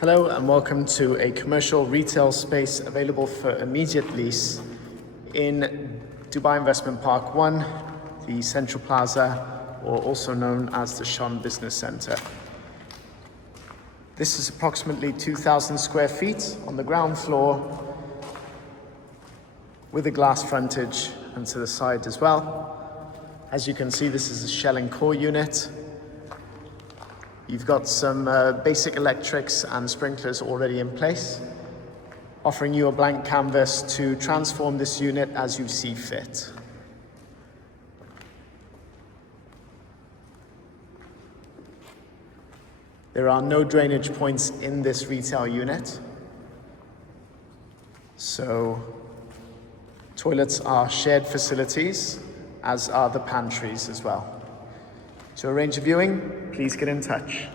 Hello and welcome to a commercial retail space available for immediate lease in Dubai Investment Park 1, the Central Plaza, or also known as the Sheikh Business Center. This is approximately 2,000 square feet on the ground floor with a glass frontage and to the side as well. As you can see, this is a shell and core unit. You've got some basic electrics and sprinklers already in place, offering you a blank canvas to transform this unit as you see fit. There are no drainage points in this retail unit, so toilets are shared facilities, as are the pantries as well. To arrange a viewing, please get in touch.